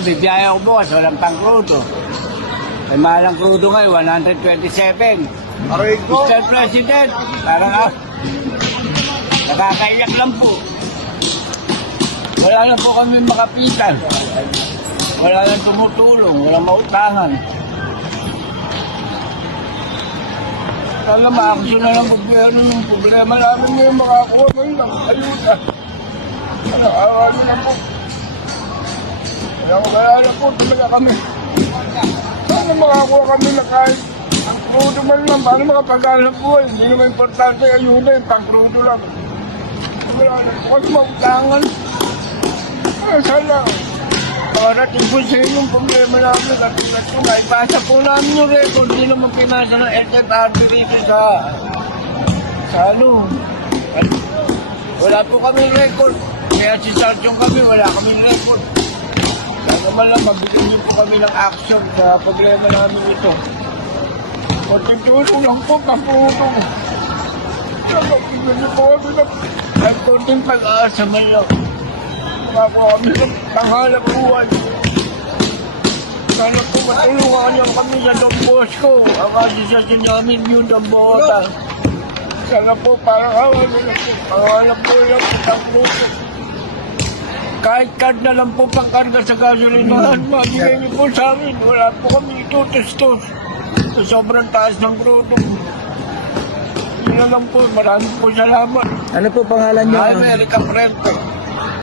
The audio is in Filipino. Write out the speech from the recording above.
Bibiyaya ko bukas, walang pang krudo. May mahalang krudo ngayon, 127. Aray ko. Mr. President, parang nakakaiyak lang po. Wala na po kami makapitan. Wala na tumutulong, walang mautangan. Alam mo, ako na lang magbayano ng problema namin ngayon, makakuha mo lang ayuda. Awa nyo lang po. Kaya po, talaga kami. Paano makakuha kami na kahit ang krudo man lang, paano makapag-alam po eh. Hindi naman importante ayuda, yung pang-krudo lang. Wala na po kasi mautangan. Sana, parating po sa inyo yung problema namin. Katulad po, naipasa po namin yung record. Hindi naman pinasa ng LTFRB dito sa ano. Wala po kaming record. Kaya si Sargent kami, wala kaming record. Sana man lang, mabigyan niyo po kami ng action sa problema namin ito. Kunting tulong lang po, kaputo. Sana, bigyan niyo po kami ng kunting pag-aasa man lang. Makakuha kami ng tanghalang buwan. Sana po matulungan niyo kami sa Don Bosco. Ang asosasyon namin yun, Don Bota. Sana po parang awan nila po. Tanghalang buwan po ng grupo. Kahit card na lang po pangkarga sa gasolinahan, mabigay niyo po sa amin. Wala po kami itutustos. Sa sobrang taas ng grupo. Yun na lang po. Maraming po salamat. Ano po pangalan niyo? America Prente.